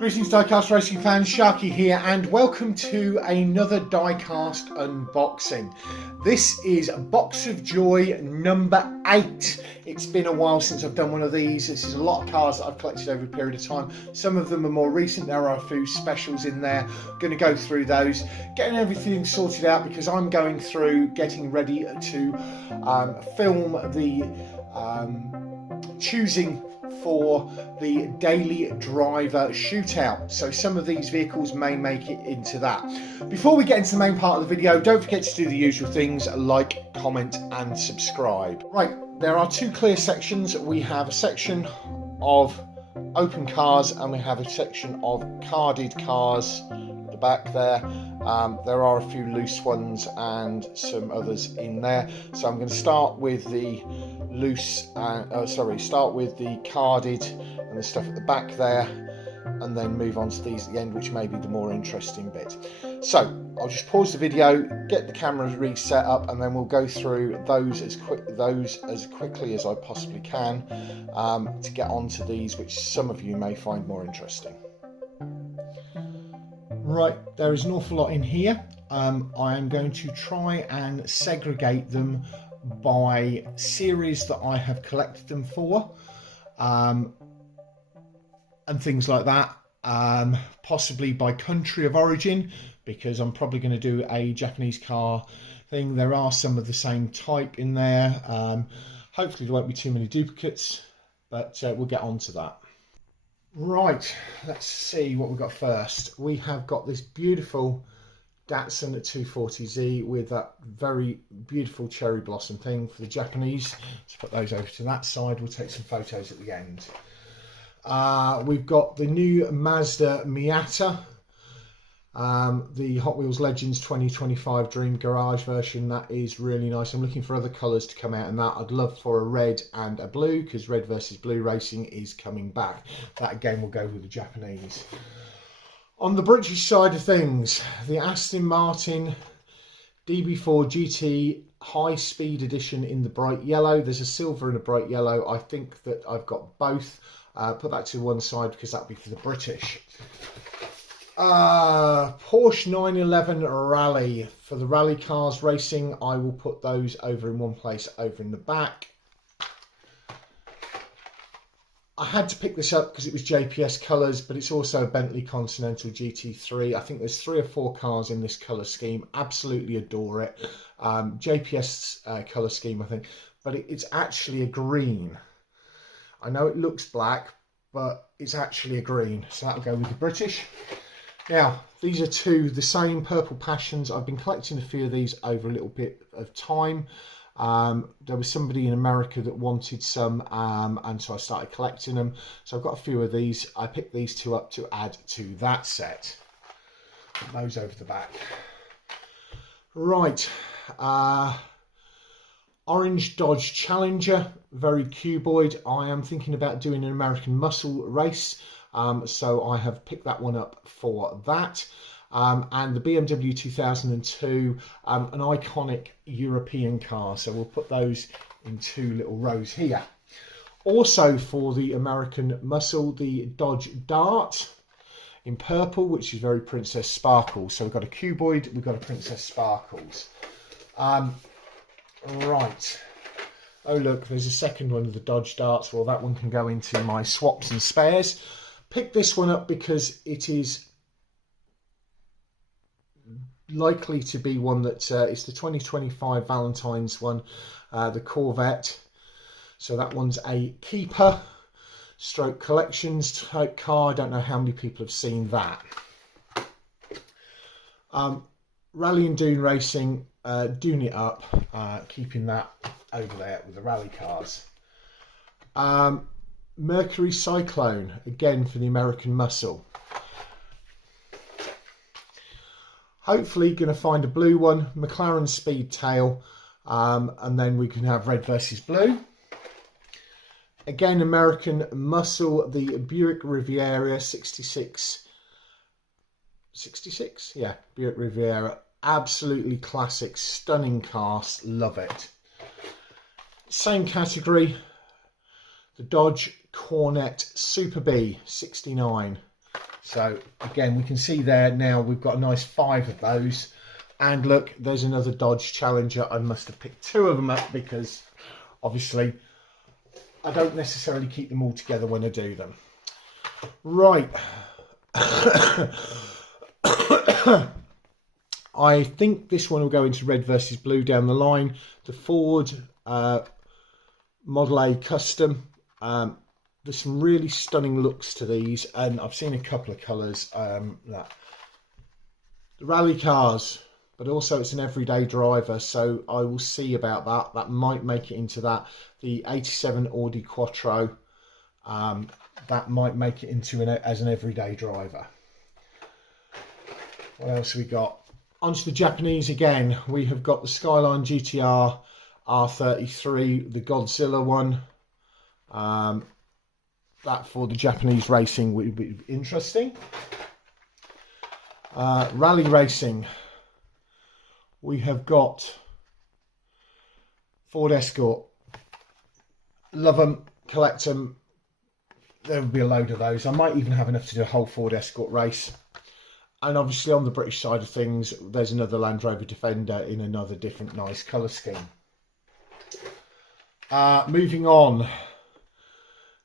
Greetings Diecast Racing fans, Sharky here and welcome to another Diecast unboxing. This is Box of Joy number 8. It's been a while since I've done one of these. This is a lot of cars that I've collected over a period of time. Some of them are more recent, there are a few specials in there. I'm going to go through those, getting everything sorted out because I'm going through getting ready to film the choosing for the daily driver shootout, so some of these vehicles may make it into that. Before we get into the main part of the video, don't forget to do the usual things like, comment and subscribe. Right, there are two clear sections. We have a section of open cars and we have a section of carded cars at the back there. There are a few loose ones and some others in there, so I'm going to start with the start with the carded and the stuff at the back there, and then move on to these at the end, which may be the more interesting bit. So I'll just pause the video, get the camera reset up, and then we'll go through those as quickly as I possibly can to get onto these, which some of you may find more interesting. Right, there is an awful lot in here. I am going to try and segregate them by series that I have collected them for, and things like that, possibly by country of origin, because I'm probably going to do a Japanese car thing. There are some of the same type in there. Hopefully there won't be too many duplicates, but we'll get on to that. Right, let's see what we've got first. We have got this beautiful Datsun 240Z with that very beautiful cherry blossom thing for the Japanese. Let's put those over to that side. We'll take some photos at the end. We've got the new Mazda Miata, the Hot Wheels Legends 2025 Dream Garage version. That is really nice. I'm looking for other colours to come out in that. I'd love for a red and a blue, because red versus blue racing is coming back. That again will go with the Japanese. On the British side of things, the Aston Martin DB4 GT High Speed Edition in the bright yellow. There's a silver and a bright yellow. I think that I've got both. Put that to one side because that'll be for the British. Porsche 911 Rally. For the rally cars racing, I will put those over in one place, over in the back. I had to pick this up because it was JPS colours, but it's also a Bentley Continental GT3. I think there's 3 or 4 cars in this colour scheme. Absolutely adore it. JPS colour scheme, I think, but it's actually a green. I know it looks black, but it's actually a green, so that'll go with the British. Now, these are two the same Purple Passions. I've been collecting a few of these over a little bit of time. There was somebody in America that wanted some, and so I started collecting them. So I've got a few of these. I picked these two up to add to that set. Put those over the back. Right, orange Dodge Challenger, very cuboid. I am thinking about doing an American muscle race, so I have picked that one up for that. And the BMW 2002, an iconic European car, so we'll put those in 2 little rows here. Also for the American muscle, the Dodge Dart in purple, which is very Princess Sparkles. So we've got a cuboid, we've got a Princess Sparkles. Right. Oh look, there's a second one of the Dodge Darts. Well, that one can go into my swaps and spares. Pick this one up because it is likely to be one that is the 2025 Valentine's one, the Corvette. So that one's a keeper stroke collections type car. I don't know how many people have seen that. Rally and Dune Racing, Dune it up, keeping that over there with the rally cars. Mercury Cyclone, again for the American muscle. Hopefully going to find a blue one, McLaren Speedtail, and then we can have red versus blue. Again, American muscle, the Buick Riviera 66, yeah, Buick Riviera, absolutely classic, stunning cast, love it. Same category, the Dodge Cornet Super B 69. So again, we can see there now we've got a nice 5 of those. And look, there's another Dodge Challenger. I must have picked 2 of them up because obviously I don't necessarily keep them all together when I do them. Right. I think this one will go into red versus blue down the line. The Ford Model A Custom. There's some really stunning looks to these, and I've seen a couple of colours. The rally cars, but also it's an everyday driver, so I will see about that. That might make it into that. The 87 Audi Quattro, that might make it into as an everyday driver. What else have we got? Onto the Japanese again. We have got the Skyline GTR R33, the Godzilla one. That for the Japanese racing would be interesting. Rally racing. We have got Ford Escort. Love them, collect them. There will be a load of those. I might even have enough to do a whole Ford Escort race. And obviously on the British side of things, there's another Land Rover Defender in another different nice colour scheme. Moving on.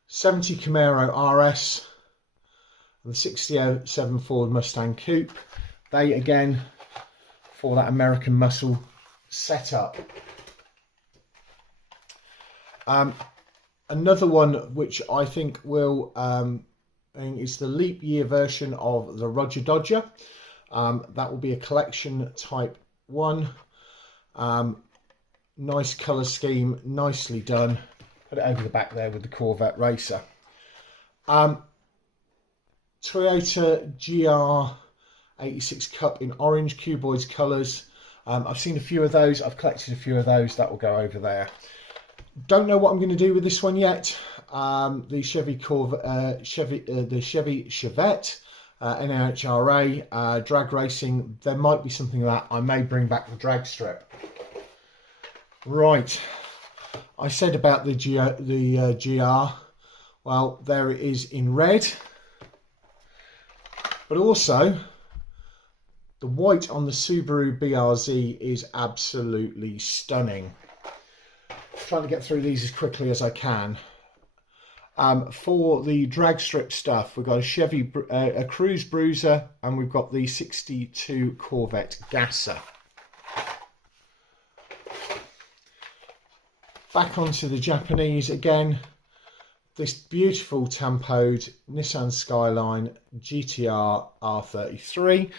70 Camaro RS and the 67 Ford Mustang Coupe. They again for that American muscle setup. Another one which I think will is the leap year version of the Roger Dodger. That will be a collection type one. Nice colour scheme, nicely done. Put it over the back there with the Corvette Racer. Toyota GR86 Cup in orange, cuboids colours. I've seen a few of those. I've collected a few of those. That will go over there. Don't know what I'm going to do with this one yet. The Chevy Chevette NHRA drag racing. There might be something like that. I may bring back the drag strip. Right. I said about the GR. Well, there it is in red. But also, the white on the Subaru BRZ is absolutely stunning. Trying to get through these as quickly as I can. For the drag strip stuff, we've got a Chevy a Cruise Bruiser, and we've got the 62 Corvette Gasser. Back onto the Japanese again. This beautiful tempoed Nissan Skyline GTR R33.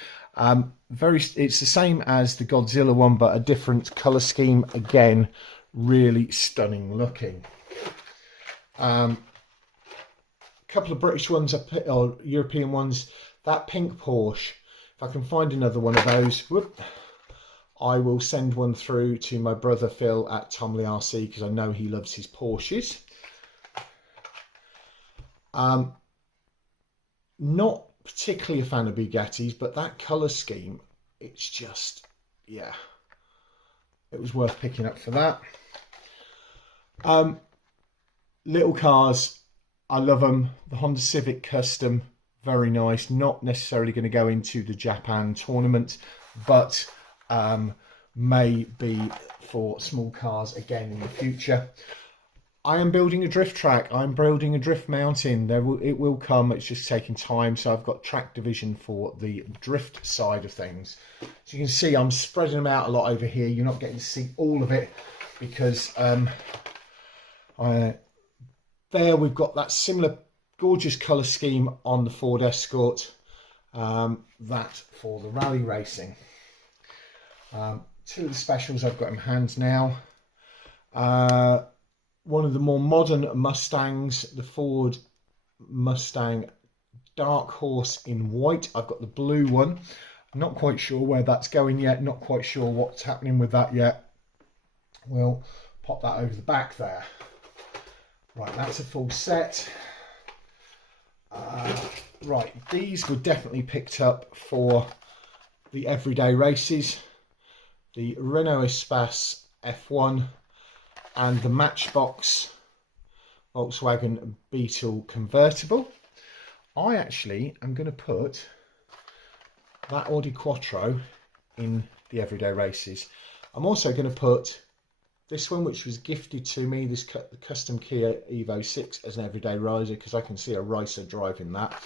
It's the same as the Godzilla one, but a different colour scheme. Again, really stunning looking. Couple of British ones or European ones. That pink Porsche. If I can find another one of those, whoop, I will send one through to my brother Phil at Tomley RC because I know he loves his Porsches. Not particularly a fan of Bugattis, but that colour scheme, it's just, yeah, it was worth picking up for that. Little cars, I love them. The Honda Civic Custom, very nice. Not necessarily going to go into the Japan tournament, but may be for small cars again in the future. I am building a drift track. I'm building a drift mountain. It will come. It's just taking time. So I've got track division for the drift side of things. So you can see I'm spreading them out a lot over here. You're not getting to see all of it because there we've got that similar gorgeous colour scheme on the Ford Escort. That for the rally racing. Two of the specials I've got in hand now. One of the more modern Mustangs, the Ford Mustang Dark Horse in white. I've got the blue one. I'm not quite sure where that's going yet. Not quite sure what's happening with that yet. We'll pop that over the back there. Right, that's a full set. Right, these were definitely picked up for the everyday races. The Renault Espace F1 and the Matchbox Volkswagen Beetle convertible. I actually am going to put that Audi Quattro in the everyday races. I'm also going to put this one, which was gifted to me, this custom Kia Evo 6, as an everyday rider, because I can see a racer driving that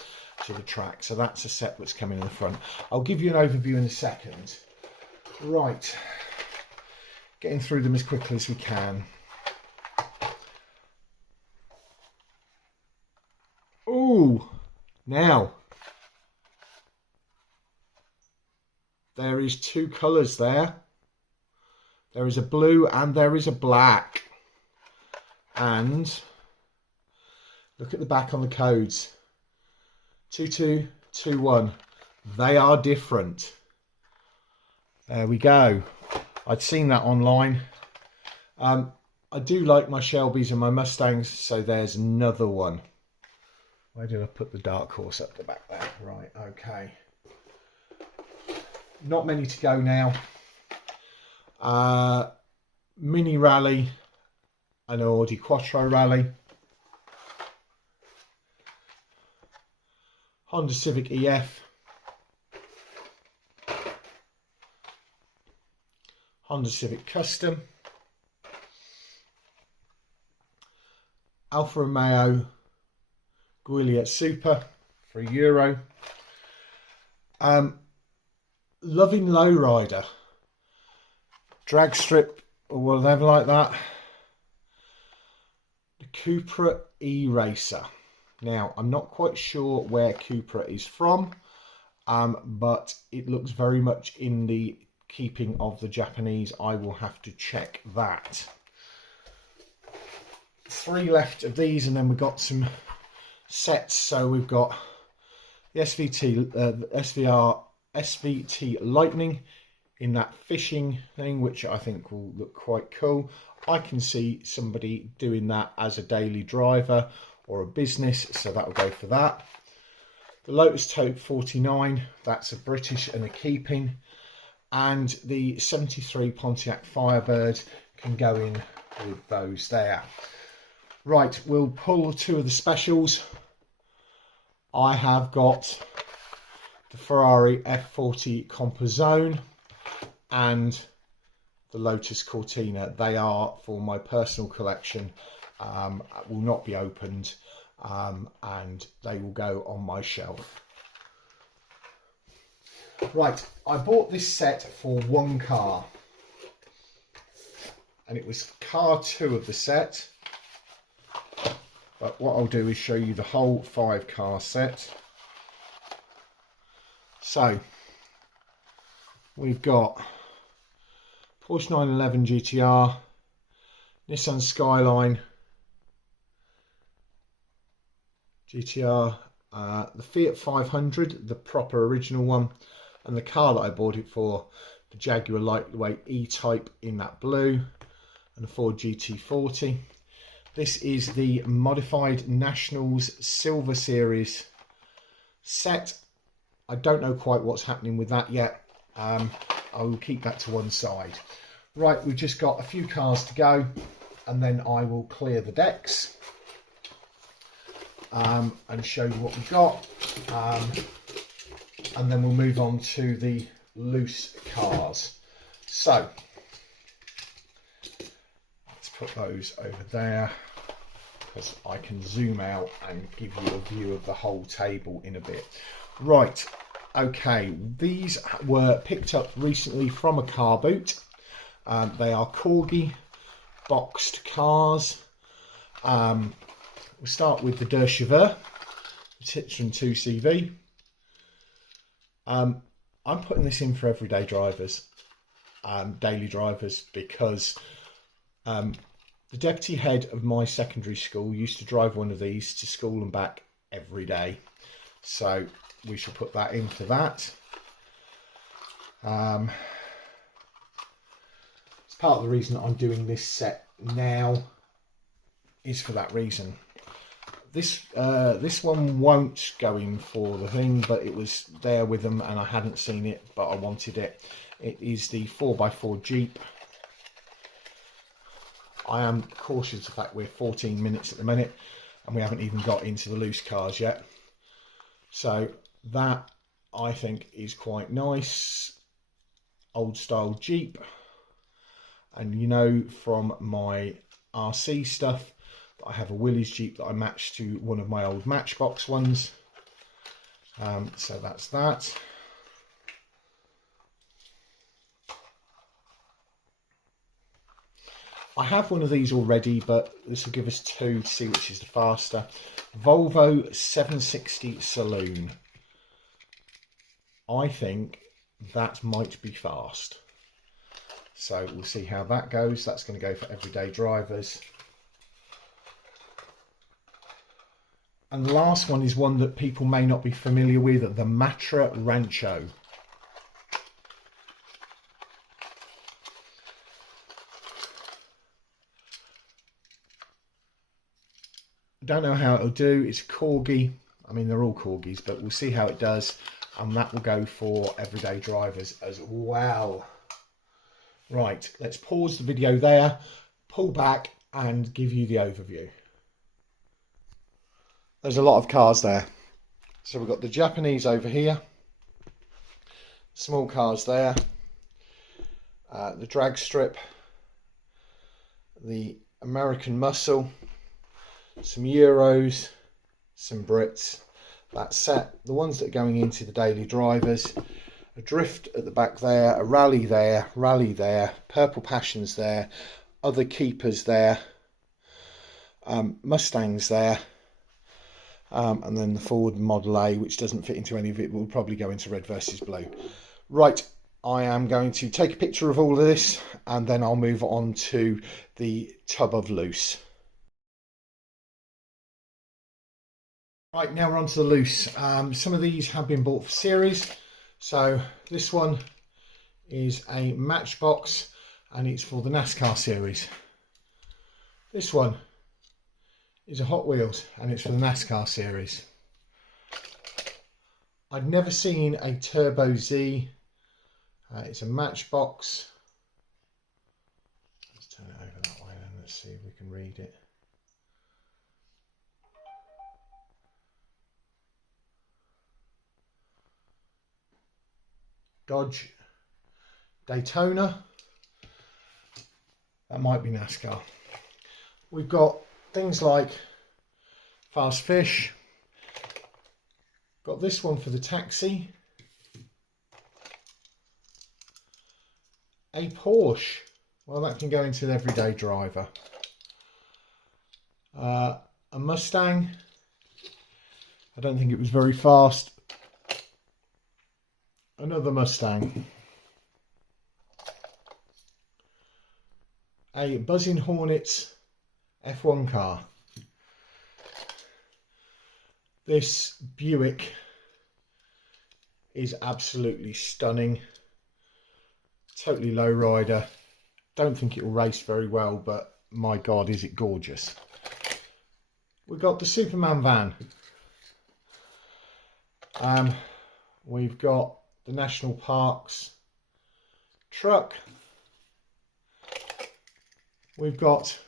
to the track. So that's a set that's coming in the front. I'll give you an overview in a second. Right, getting through them as quickly as we can. Ooh, now there is two colours there. There is a blue and there is a black. And look at the back on the codes. 2221. They are different. There we go. I'd seen that online. I do like my Shelbys and my Mustangs, so there's another one. Where did I put the dark horse up the back there? Right, okay. Not many to go now. Mini Rally, an Audi Quattro Rally, Honda Civic EF, Honda Civic Custom, Alfa Romeo Giulia Super for €1. Loving Lowrider, drag strip or whatever like that. The Cupra E-Racer. Now, I'm not quite sure where Cupra is from, but it looks very much in the keeping of the Japanese. I will have to check that. 3 left of these, and then we've got some sets. So we've got the SVT Lightning in that fishing thing, which I think will look quite cool. I can see somebody doing that as a daily driver or a business, so that will go for that. The Lotus Taupe 49, that's a British and a keeping. And the 73 Pontiac Firebird can go in with those there. Right, we'll pull 2 of the specials. I have got the Ferrari F40 Compazone and the Lotus Cortina. They are for my personal collection, will not be opened, and they will go on my shelf. Right, I bought this set for 1 car, and it was car 2 of the set, but what I'll do is show you the whole 5 car set. So we've got Porsche 911 GTR, Nissan Skyline GTR, the Fiat 500, the proper original one, and the car that I bought it for, the Jaguar Lightweight E-Type in that blue, and a Ford GT40. This is the modified Nationals Silver Series set. I don't know quite what's happening with that yet. I will keep that to one side. Right, we've just got a few cars to go, and then I will clear the decks and show you what we've got, and then we'll move on to the loose cars. So let's put those over there, because I can zoom out and give you a view of the whole table in a bit. Right, okay, these were picked up recently from a car boot. They are Corgi boxed cars. We'll start with the De Chauffeur, the Citroen 2CV. I'm putting this in for everyday drivers, daily drivers, because the deputy head of my secondary school used to drive one of these to school and back every day. So we shall put that in for that. It's part of the reason that I'm doing this set now is for that reason. This one won't go in for the thing, but it was there with them and I hadn't seen it, but I wanted it. It is the 4x4 Jeep. I am cautious of the fact we're 14 minutes at the minute and we haven't even got into the loose cars yet. So that I think is quite nice. Old style Jeep. And you know from my RC stuff that I have a Willys Jeep that I matched to one of my old Matchbox ones. So that's that. I have one of these already, but this will give us two to see which is the faster. Volvo 760 Saloon. I think that might be fast. So we'll see how that goes. That's going to go for everyday drivers. And the last one is one that people may not be familiar with, the Matra Rancho. Don't know how it'll do. It's a corgi. I mean, they're all corgis, but we'll see how it does. And that will go for everyday drivers as well. Right, let's pause the video there, pull back and give you the overview. There's a lot of cars there. So we've got the Japanese over here. Small cars there. The drag strip. The American muscle. Some Euros, some Brits. That's set. The ones that are going into the daily drivers. A drift at the back there, a rally there, Purple Passions there, other keepers there, Mustangs there, and then the Ford Model A, which doesn't fit into any of it, will probably go into red versus blue. Right, I am going to take a picture of all of this and then I'll move on to the tub of loose. Right, now we're on to the loose. Some of these have been bought for series. So this one is a Matchbox and it's for the NASCAR series. This one is a Hot Wheels and it's for the NASCAR series. I'd never seen a Turbo Z. It's a Matchbox. Let's turn it over that way and let's see if we can read it. Dodge Daytona. That might be NASCAR. We've got things like Fast Fish. Got this one for the taxi. A Porsche. Well, that can go into the everyday driver. A Mustang. I don't think it was very fast. Another Mustang. A Buzzing Hornets F1 car. This Buick is absolutely stunning. Totally low rider. Don't think it will race very well, but my God, is it gorgeous. We've got the Superman van. We've got the National Parks truck. We've got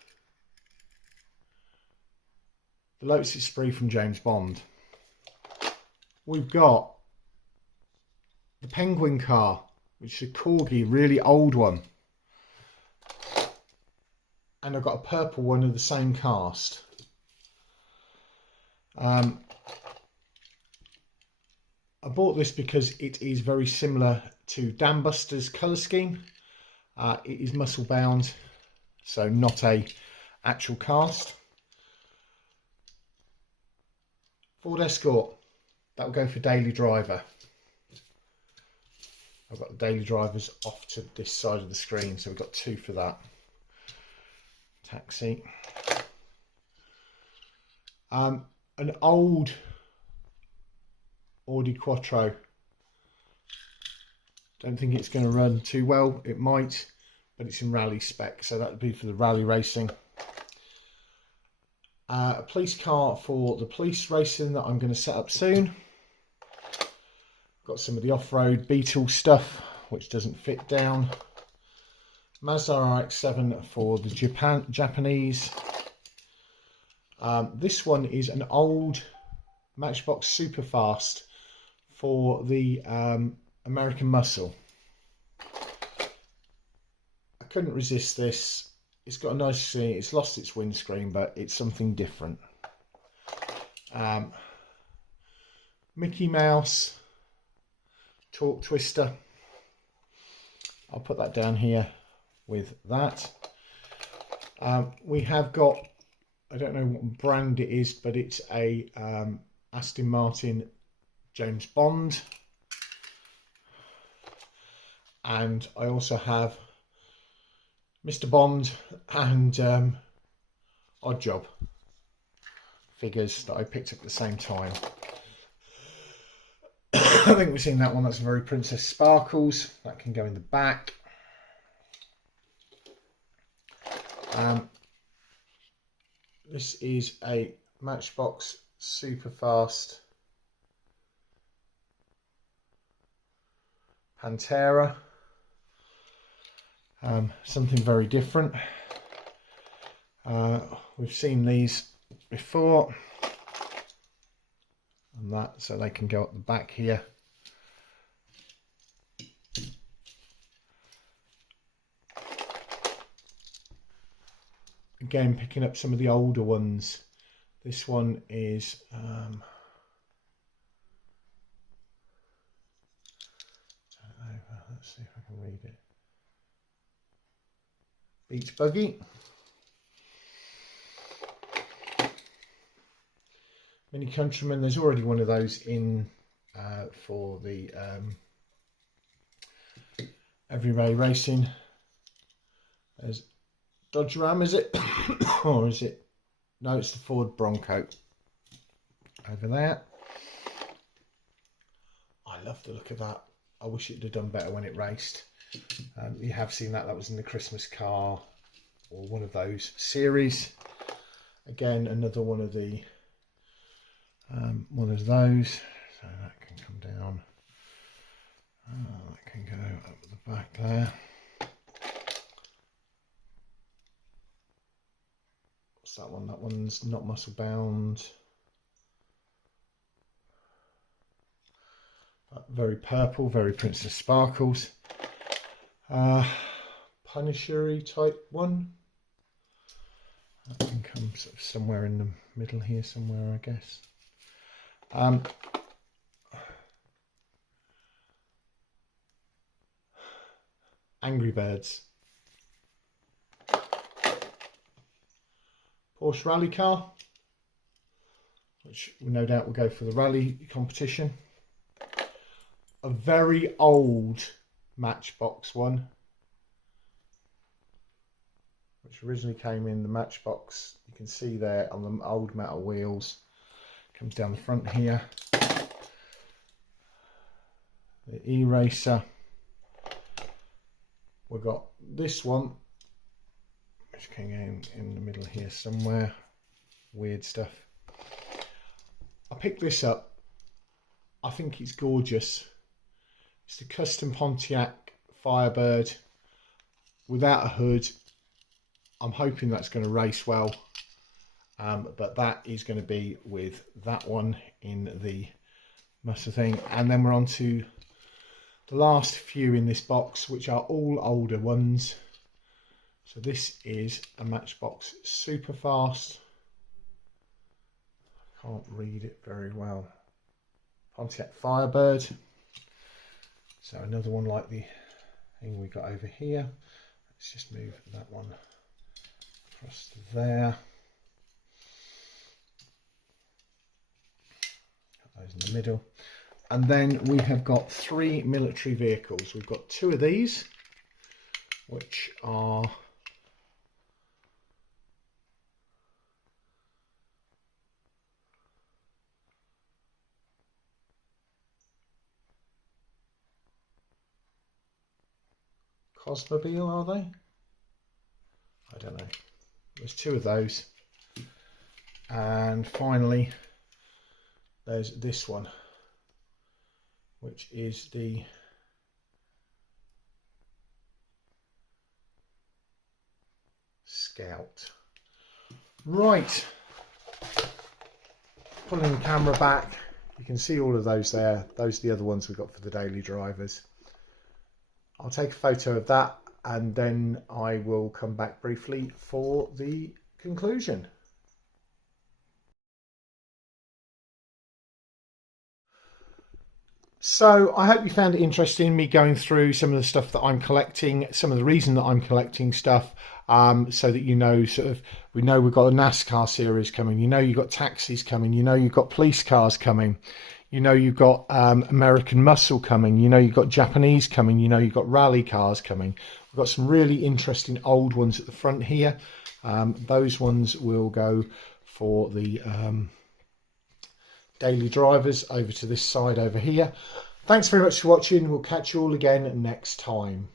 the Lotus Esprit from James Bond. We've got the Penguin car, which is a corgi, really old one. And I've got a purple one of the same cast. I bought this because it is very similar to Dam Buster's colour scheme. It is muscle bound, so not a actual cast. Ford Escort, that will go for daily driver. I've got the daily drivers off to this side of the screen, so we've got two for that. Taxi. An old Audi Quattro. Don't think it's going to run too well. It might, but it's in rally spec, so that would be for the rally racing. A police car for the police racing that I'm going to set up soon. Got some of the off-road Beetle stuff, which doesn't fit down. Mazda RX-7 for the Japanese. This one is an old Matchbox Superfast for the American Muscle. I couldn't resist this. It's got a nice, it's lost its windscreen, but it's something different. Mickey Mouse Torque Twister. I'll put that down here with that. We have got, I don't know what brand it is, but it's a Aston Martin James Bond. And I also have Mr. Bond and Odd Job figures that I picked up at the same time. I think we've seen that one. That's very Princess Sparkles. That can go in the back. This is a Matchbox Superfast Pantera. Something very different. We've seen these before, and that, so they can go up the back here. Again, picking up some of the older ones. This one is let's see if I can read it. Beach Buggy. Mini Countryman. There's already one of those in for the Everyday Racing. There's Dodge Ram, is it? Or is it? No, it's the Ford Bronco over there. I love the look of that. I wish it had done better when it raced. You have seen that. That was in the Christmas car or one of those series. Again, another one of the one of those. So that can come down. That can go up the back there. What's that one? That one's not muscle bound. Very purple, very Princess Sparkles. Punisher type one. That can come sort of somewhere in the middle here, somewhere, I guess. Angry Birds. Porsche rally car, which no doubt will go for the rally competition. A very old Matchbox one, which originally came in the Matchbox. You can see there on the old metal wheels. Comes down the front here. The E-Racer. We've got this one, which came in the middle here somewhere. Weird stuff. I picked this up. I think it's gorgeous. It's the custom Pontiac Firebird without a hood. I'm hoping that's going to race well. But that is going to be with that one in the muscle thing. And then we're on to the last few in this box, which are all older ones. So this is a Matchbox Superfast. I can't read it very well. Pontiac Firebird. So another one like the thing we got over here. Let's just move that one across to there. Got those in the middle. And then we have got 3 military vehicles. We've got 2 of these, which are Cosmobile, are they? I don't know. There's 2 of those. And finally, there's this one, which is the Scout. Right. pulling the camera back, you can see all of those there. Those are the other ones we've got for the daily drivers. I'll take a photo of that and then I will come back briefly for the conclusion. So I hope you found it interesting, me going through some of the stuff that I'm collecting, some of the reason that I'm collecting stuff, so that you know, sort of, we know we've got a NASCAR series coming, you know you've got taxis coming, you know you've got police cars coming, you know you've got American muscle coming, you know you've got Japanese coming, you know you've got rally cars coming. We've got some really interesting old ones at the front here. Those ones will go for the daily drivers over to this side over here. Thanks very much for watching. We'll catch you all again next time.